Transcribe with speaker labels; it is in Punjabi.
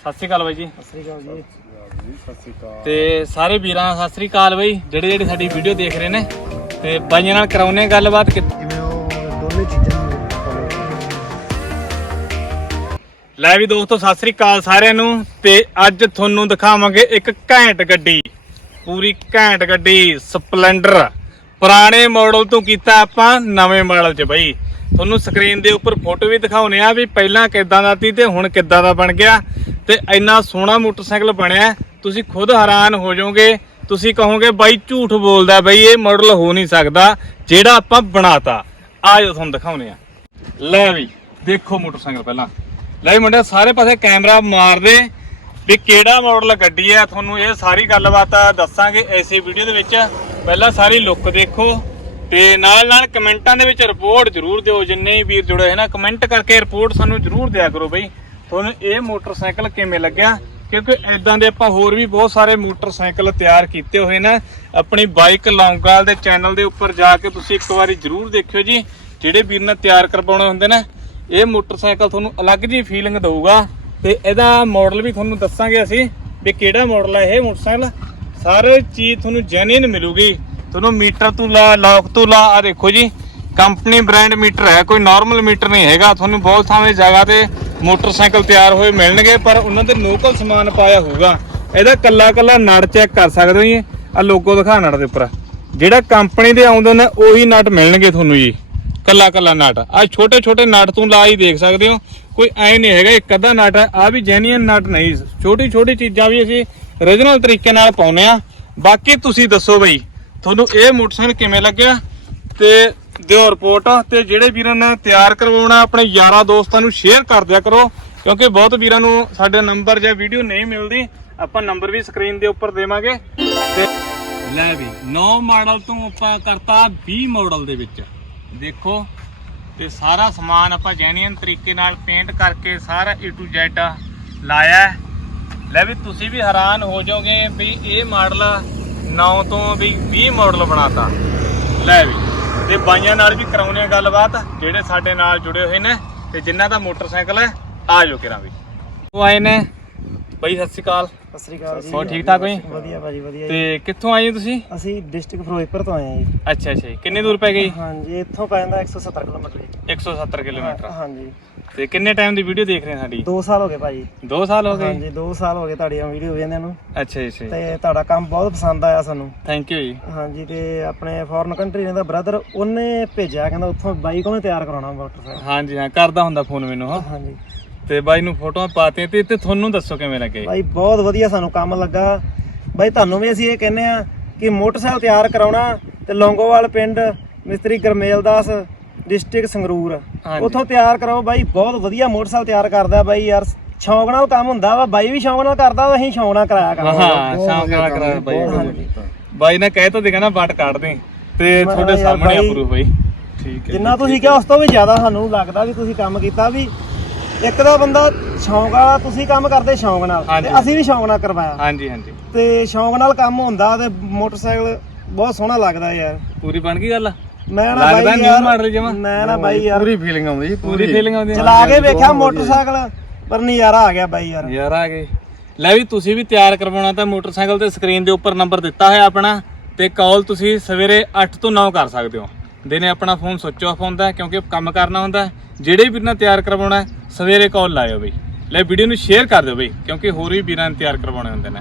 Speaker 1: ਸਤਿ ਸ਼੍ਰੀ ਅਕਾਲ ਬਾਈ ਜੀ।
Speaker 2: ਸਤਿ ਸ੍ਰੀ ਅਕਾਲ ਜੀ।
Speaker 3: ਸਤਿ ਸ਼੍ਰੀ ਅਕਾਲ
Speaker 1: ਤੇ ਸਾਰੇ ਵੀਰਾਂ ਸਤਿ ਸ਼੍ਰੀ ਅਕਾਲ ਬਾਈ। ਜਿਹੜੇ ਜਿਹੜੇ ਸਾਡੀ ਵੀਡੀਓ ਦੇਖ ਰਹੇ ਨੇ ਤੇ ਬਾਈਆਂ ਨਾਲ ਕਰਾਉਨੇ ਗੱਲਬਾਤ ਕਿ-
Speaker 2: ਜਿਵੇਂ ਉਹ ਦੋਨੇ ਚੀਜ਼ਾਂ ਨੂੰ follow
Speaker 1: ਲੈ ਵੀ ਦੋਸਤੋ ਸਤਿ ਸ੍ਰੀ ਅਕਾਲ ਸਾਰਿਆਂ ਨੂੰ। ਤੇ ਅੱਜ ਤੁਹਾਨੂੰ ਦਿਖਾਵਾਂਗੇ ਇੱਕ ਘੈਂਟ ਗੱਡੀ। ਪੂਰੀ ਘੈਂਟ ਗੱਡੀ ਸਪਲੈਂਡਰ। ਪੁਰਾਣੇ ਮਾਡਲ ਤੋਂ ਕੀਤਾ ਆਪਾਂ ਨਵੇਂ ਮਾਡਲ 'ਚ ਬਈ। ਤੁਹਾਨੂੰ ਸਕਰੀਨ ਦੇ ਉੱਪਰ ਫੋਟੋ ਵੀ ਦਿਖਾਉਨੇ ਆ ਵੀ ਪਹਿਲਾਂ ਕਿੱਦਾਂ ਦਾ ਸੀ ਤੇ ਹੁਣ ਕਿੱਦਾਂ ਦਾ ਬਣ ਗਿਆ। ਤੇ ਇੰਨਾ ਸੋਹਣਾ ਮੋਟਰਸਾਈਕਲ ਬਣਿਆ, ਤੁਸੀਂ ਖੁਦ ਹੈਰਾਨ ਹੋ ਜਾਓਗੇ। ਤੁਸੀਂ ਕਹੋਗੇ, ਬਾਈ ਝੂਠ ਬੋਲਦਾ ਬਈ, ਇਹ ਮਾਡਲ ਹੋ ਨਹੀਂ ਸਕਦਾ, ਜਿਹੜਾ ਆਪਾਂ ਬਣਾਤਾ। ਆਜੋ ਤੁਹਾਨੂੰ ਦਿਖਾਉਨੇ ਆ। ਲੈ ਵੀ, ਦੇਖੋ ਮੋਟਰਸਾਈਕਲ ਪਹਿਲਾਂ। ਲੈ ਵੀ ਮੁੰਡਿਆ, ਸਾਰੇ ਪਾਸੇ ਕੈਮਰਾ ਮਾਰਦੇ ਵੀ ਕਿਹੜਾ ਮਾਡਲ ਗੱਡੀ ਹੈ ਤੁਹਾਨੂੰ ਇਹ ਸਾਰੀ ਗੱਲਬਾਤ ਦੱਸਾਂਗੇ ਐਸੀ ਵੀਡੀਓ ਦੇ ਵਿੱਚ। ਪਹਿਲਾਂ ਸਾਰੀ ਲੁੱਕ ਦੇਖੋ। ਤੇ ਨਾਲ ਨਾਲ ਕਮੈਂਟਾਂ ਦੇ ਵਿੱਚ ਰਿਪੋਰਟ ਜ਼ਰੂਰ ਦਿਓ, ਜਿੰਨੇ ਵੀ ਵੀਰ ਜੁੜੇ ਹੋਏ ਨਾ, ਕਮੈਂਟ ਕਰਕੇ ਰਿਪੋਰਟ ਸਾਨੂੰ ਜ਼ਰੂਰ ਦਿਆ ਕਰੋ ਬਈ। ਤੁਹਾਨੂੰ ਇਹ ਮੋਟਰਸਾਈਕਲ ਕਿਵੇਂ ਲੱਗਿਆ? ਕਿਉਂਕਿ ਐਦਾਂ ਦੇ ਆਪਾਂ ਹੋਰ ਵੀ ਬਹੁਤ ਸਾਰੇ ਮੋਟਰਸਾਈਕਲ ਤਿਆਰ ਕੀਤੇ ਹੋਏ ਨੇ। ਆਪਣੀ ਬਾਈਕ ਲੌਂਗਾਲ ਦੇ ਚੈਨਲ ਦੇ ਉੱਪਰ ਜਾ ਕੇ ਤੁਸੀਂ ਇੱਕ ਵਾਰੀ ਜ਼ਰੂਰ ਦੇਖਿਓ ਜੀ, ਜਿਹੜੇ ਵੀਰ ਨੇ ਤਿਆਰ ਕਰਵਾਉਣੇ ਹੁੰਦੇ ਨੇ। ਇਹ ਮੋਟਰਸਾਈਕਲ ਤੁਹਾਨੂੰ ਅਲੱਗ ਜੀ ਫੀਲਿੰਗ ਦੇਊਗਾ। ਤੇ ਇਹਦਾ ਮਾਡਲ ਵੀ ਤੁਹਾਨੂੰ ਦੱਸਾਂਗੇ ਅਸੀਂ ਵੀ ਕਿਹੜਾ ਮਾਡਲ ਹੈ ਇਹ ਮੋਟਰਸਾਈਕਲ। ਸਾਰੇ ਚੀਜ਼ ਤੁਹਾਨੂੰ ਜੈਨੂਇਨ ਮਿਲੂਗੀ। ਤੁਹਾਨੂੰ ਮੀਟਰ ਤੋਂ ਲਾ, ਲੌਕ ਤੋਂ ਲਾ ਆ ਦੇਖੋ ਜੀ। ਕੰਪਨੀ ਬ੍ਰਾਂਡ ਮੀਟਰ ਹੈ, ਕੋਈ ਨਾਰਮਲ ਮੀਟਰ ਨਹੀਂ ਹੈਗਾ। ਤੁਹਾਨੂੰ ਬਹੁਤ ਥਾਵੇਂ ਜਗ੍ਹਾ ਤੇ ਮੋਟਰਸਾਈਕਲ ਤਿਆਰ ਹੋਏ ਮਿਲਣਗੇ, ਪਰ ਉਹਨਾਂ ਤੇ ਲੋਕਲ ਸਮਾਨ ਪਾਇਆ ਹੋਊਗਾ। ਇਹਦਾ ਕੱਲਾ ਕੱਲਾ ਨਟ ਚੈੱਕ ਕਰ ਸਕਦੇ ਹੋ ਜੀ। ਆ ਲੋਗੋ ਦਿਖਾ ਨਟ ਦੇ ਉੱਪਰ। ਜਿਹੜਾ ਕੰਪਨੀ ਦੇ ਆਉਂਦੇ ਨੇ, ਉਹੀ ਨਟ ਮਿਲਣਗੇ ਤੁਹਾਨੂੰ ਜੀ। ਕੱਲਾ ਕੱਲਾ ਨਟ। ਆ ਛੋਟੇ ਛੋਟੇ ਨਟ ਤੋਂ ਲਾ ਹੀ ਦੇਖ ਸਕਦੇ ਹੋ। ਕੋਈ ਐ ਨਹੀਂ ਹੈਗਾ, ਇੱਕ ਅੱਧਾ ਨਟ ਹੈ। ਆ ਵੀ ਜੈਨੂਇਨ ਨਟ ਨਹੀਂ। ਛੋਟੀ ਛੋਟੀ ਚੀਜ਼ਾਂ ਵੀ ਅਸੀਂ origignal ਤਰੀਕੇ ਨਾਲ ਪਾਉਨੇ ਆ ਬਾਕੀ ਤੁਸੀਂ ਦੱਸੋ ਬਈ। ਤੁਹਾਨੂੰ ਇਹ ਮੋਟਰਸਾਈਕਲ ਕਿਵੇਂ ਲੱਗਿਆ? ਤੇ ਦਿਓ ਰਿਪੋਰਟ ਤੇ ਜਿਹੜੇ ਵੀਰਾਂ ਨੇ ਤਿਆਰ ਕਰਵਾਉਣਾ, ਆਪਣੇ ਯਾਰਾਂ ਦੋਸਤਾਂ ਨੂੰ ਸ਼ੇਅਰ ਕਰ ਦਿਆ ਕਰੋ, ਕਿਉਂਕਿ ਬਹੁਤ ਵੀਰਾਂ ਨੂੰ ਸਾਡੇ ਨੰਬਰ ਜਾਂ ਵੀਡੀਓ ਨਹੀਂ ਮਿਲਦੀ, ਆਪਾਂ ਨੰਬਰ ਵੀ ਸਕਰੀਨ ਦੇ ਉੱਪਰ ਦੇਵਾਂਗੇ। ਤੇ ਲੈ ਵੀ 9 ਮਾਡਲ ਤੋਂ ਆਪਾਂ ਕਰਤਾ 20 ਮਾਡਲ ਦੇ ਵਿੱਚ। ਦੇਖੋ, ਤੇ ਸਾਰਾ ਸਮਾਨ ਆਪਾਂ ਜੈਨੀਅਨ ਤਰੀਕੇ ਨਾਲ ਪੇਂਟ ਕਰਕੇ ਸਾਰਾ A to Z ਲਾਇਆ। ਲੈ ਵੀ, ਤੁਸੀਂ ਵੀ ਹੈਰਾਨ ਹੋ ਜਾਓਗੇ ਵੀ ਇਹ ਮਾਡਲ 9 ਤੋਂ ਵੀ 20 ਮਾਡਲ ਬਣਾਤਾ। ਲੈ ਵੀ, ਤੇ ਬਾਈਆਂ ਨਾਲ ਵੀ ਕਰਾਉਣੇ ਆ ਗੱਲਬਾਤ, ਜਿਹੜੇ ਸਾਡੇ ਨਾਲ ਜੁੜੇ ਹੋਏ ਨੇ, ਤੇ ਜਿਨ੍ਹਾਂ ਦਾ ਮੋਟਰਸਾਈਕਲ ਹੈ, ਆ ਜਾਓ ਕਿਰਾਂ ਵੀ। ਉਹ ਆਏ ਨੇ। ਬਾਈ ਸਤਿ ਸ਼੍ਰੀ ਅਕਾਲ।
Speaker 2: ਸਤਿ ਸ੍ਰੀ ਅਕਾਲ ਜੀ।
Speaker 1: ਹੋਰ ਠੀਕ ਠਾਕ ਬਈ
Speaker 2: ਵਧੀਆ ਭਾਜੀ ਵਧੀਆ ਜੀ।
Speaker 1: ਤੇ ਕਿੱਥੋਂ ਆਏ ਹੋ ਤੁਸੀਂ?
Speaker 2: ਅਸੀਂ ਡਿਸਟ੍ਰਿਕਟ ਫਿਰੋਜ਼ਪੁਰ ਤੋਂ ਆਏ ਹਾਂ ਜੀ।
Speaker 1: ਅੱਛਾ ਅੱਛਾ ਜੀ। ਕਿੰਨੀ ਦੂਰ ਪੈ ਗਈ?
Speaker 2: ਹਾਂਜੀ ਇੱਥੋਂ ਪੈ ਜਾਂਦਾ 170 ਕਿਲੋਮੀਟਰ ਜੀ।
Speaker 1: 170 ਕਿਲੋਮੀਟਰ।
Speaker 2: ਹਾਂਜੀ।
Speaker 1: ਤੇ ਕਿੰਨੇ ਟਾਈਮ ਦੀ ਵੀਡੀਓ ਦੇਖ ਰਹੇ ਹੋ ਸਾਡੀ?
Speaker 2: 2 ਸਾਲ ਹੋ ਗਏ ਭਾਜੀ।
Speaker 1: 2 ਸਾਲ ਹੋ ਗਏ?
Speaker 2: ਹਾਂਜੀ 2 ਸਾਲ ਹੋ ਗਏ ਤੁਹਾਡੀਆਂ ਵੀਡੀਓ ਵੇਖਦਿਆਂ ਨੂੰ।
Speaker 1: ਅੱਛਾ ਜੀ ਅੱਛਾ ਜੀ।
Speaker 2: ਤੇ ਤੁਹਾਡਾ ਕੰਮ ਬਹੁਤ ਪਸੰਦ ਆਇਆ ਸਾਨੂੰ।
Speaker 1: ਥੈਂਕ ਯੂ ਜੀ।
Speaker 2: ਹਾਂਜੀ ਤੇ ਆਪਣੇ ਫੋਰਨ ਕੰਟਰੀ ਨੇ ਦਾ ਬ੍ਰਦਰ ਉਹਨੇ ਭੇਜਿਆ ਕਹਿੰਦਾ ਉੱਥੋਂ ਬਾਈਕ ਉਹਨੇ ਤਿਆਰ ਕਰਾਉਣਾ ਮੋਟਰਸਾਈਕਲ।
Speaker 1: ਹਾਂਜੀ ਹਾਂ ਕਰਦਾ ਹੁੰਦਾ ਫੋਨ ਮੈਨੂੰ। ਹਾਂ
Speaker 2: ਹਾਂਜੀ।
Speaker 1: ਤੇ ਬਾਈ ਨੂੰ ਫੋਟੋਆਂ ਪਾਤੀਆਂ ਤੇ ਤੇ ਤੁਹਾਨੂੰ ਦੱਸੋ ਕਿਵੇਂ ਲੱਗੇ?
Speaker 2: ਬਾਈ ਬਹੁਤ ਵਧੀਆ ਸਾਨੂੰ ਕੰਮ ਲੱਗਾ। ਬਾਈ ਤੁਹਾਨੂੰ ਵੀ ਅਸੀਂ ਇਹ ਕਹਿੰਨੇ ਆ ਕਿ ਮੋਟਰਸਾਈਕਲ ਤਿਆਰ ਕਰਾਉਣਾ ਤੇ ਲੌਂਗੋਵਾਲ ਪਿੰਡ ਮਿਸਤਰੀ ਗਰਮੇਲ ਦਾਸ ਡਿਸਟ੍ਰਿਕਟ ਸੰਗਰੂਰ। ਉੱਥੋਂ ਤਿਆਰ ਕਰਾਓ ਬਾਈ ਬਹੁਤ ਵਧੀਆ ਮੋਟਰਸਾਈਕਲ ਤਿਆਰ ਕਰਦਾ ਬਾਈ ਯਾਰ। ਸ਼ੌਂਕ ਨਾਲ ਕੰਮ ਹੁੰਦਾ ਵਾ ਬਾਈ ਵੀ ਸ਼ੌਂਕ ਨਾਲ ਕਰਦਾ ਵਾ ਅਸੀਂ ਸ਼ੌਂਕ ਨਾਲ ਕਰਾਇਆ ਕਰਾਂਗੇ।
Speaker 1: ਹਾਂ ਸ਼ਾਮ ਕਰਾ ਕਰਾ ਬਾਈ। ਬਾਈ ਨੇ ਕਹਿ ਤਾਂ ਦੇਗਾ ਨਾ ਵੱਟ ਕੱਢ ਦੇ। ਤੇ ਤੁਹਾਡੇ ਸਾਹਮਣੇ ਅਪਰੂਵ ਬਾਈ। ਠੀਕ ਹੈ
Speaker 2: ਜਿੰਨਾ ਤੁਸੀਂ ਕਿਹਾ ਉਸ ਤੋਂ ਵੀ ਜ਼ਿਆਦਾ ਸਾਨੂੰ ਲੱਗਦਾ ਵੀ ਤੁਸੀਂ ਕੰਮ ਕੀਤਾ ਵੀ ਇੱਕ ਦਾ ਬੰਦਾ ਸ਼ੌਂਕ ਵਾਲਾ ਤੁਸੀਂ ਕੰਮ ਕਰਦੇ ਸ਼ੌਂਕ ਨਾਲ
Speaker 1: ਹਾਂਜੀ।
Speaker 2: ਤੇ ਅਸੀਂ ਵੀ ਸ਼ੌਂਕ ਨਾਲ ਕਰਵਾਇਆ।
Speaker 1: ਹਾਂਜੀ ਹਾਂਜੀ।
Speaker 2: ਤੇ ਸ਼ੌਂਕ ਨਾਲ ਕੰਮ ਹੁੰਦਾ ਤੇ ਮੋਟਰਸਾਈਕਲ ਬਹੁਤ ਸੋਹਣਾ ਲੱਗਦਾ ਯਾਰ।
Speaker 1: ਪੂਰੀ ਬਣ ਗਈ ਗੱਲ?
Speaker 2: ਮੈਂ ਨਾ
Speaker 1: ਲੱਗਦਾ
Speaker 2: ਬਾਈ
Speaker 1: new
Speaker 2: ਯਾਰ
Speaker 1: model ਜਮਾਂ?
Speaker 2: ਮੈਂ ਨਾ ਬਾਈ ਯਾਰ।
Speaker 3: ਪੂਰੀ ਫੀਲਿੰਗ ਆਉਂਦੀ ਜੀ
Speaker 1: ਪੂਰੀ ਫੀਲਿੰਗ ਆਉਂਦੀ ਹੈ
Speaker 2: ਚਲਾ ਕੇ ਵੇਖਿਆ ਮੋਟਰਸਾਈਕਲ ਪਰ ਨਜ਼ਾਰਾ ਆ ਗਿਆ ਬਾਈ ਯਾਰ।
Speaker 1: ਯਾਰ ਆ ਗਏ ਲੈ ਵੀ ਤੁਸੀਂ ਵੀ ਤਿਆਰ ਕਰਵਾਉਣਾ ਤਾਂ ਮੋਟਰਸਾਈਕਲ ਤੇ ਸਕਰੀਨ ਦੇ ਉੱਪਰ ਨੰਬਰ ਦਿੱਤਾ ਹੋਇਆ ਆਪਣਾ ਤੇ ਕਾਲ ਤੁਸੀਂ ਸਵੇਰੇ 8 ਤੋਂ 9 ਕਰ ਸਕਦੇ ਹੋ। ਦਿਨੇ ਆਪਣਾ ਫੋਨ ਸੁੱਚ ਆਫ ਹੁੰਦਾ ਕਿਉਂਕਿ ਕੰਮ ਕਰਨਾ ਹੁੰਦਾ ਜਿਹੜੇ ਵੀ ਨਾ ਤਿਆਰ ਕਰਵਾਉਣਾ ਸਵੇਰੇ ਕਾਲ ਲਾਇਓ ਬਈ। ਲੈ ਵੀਡੀਓ ਨੂੰ ਸ਼ੇਅਰ ਕਰ ਦਿਓ ਬਈ, ਕਿਉਂਕਿ ਹੋਰ ਵੀ ਵੀਰਾਂ ਤਿਆਰ ਕਰਵਾਉਣੇ ਹੁੰਦੇ ਨੇ।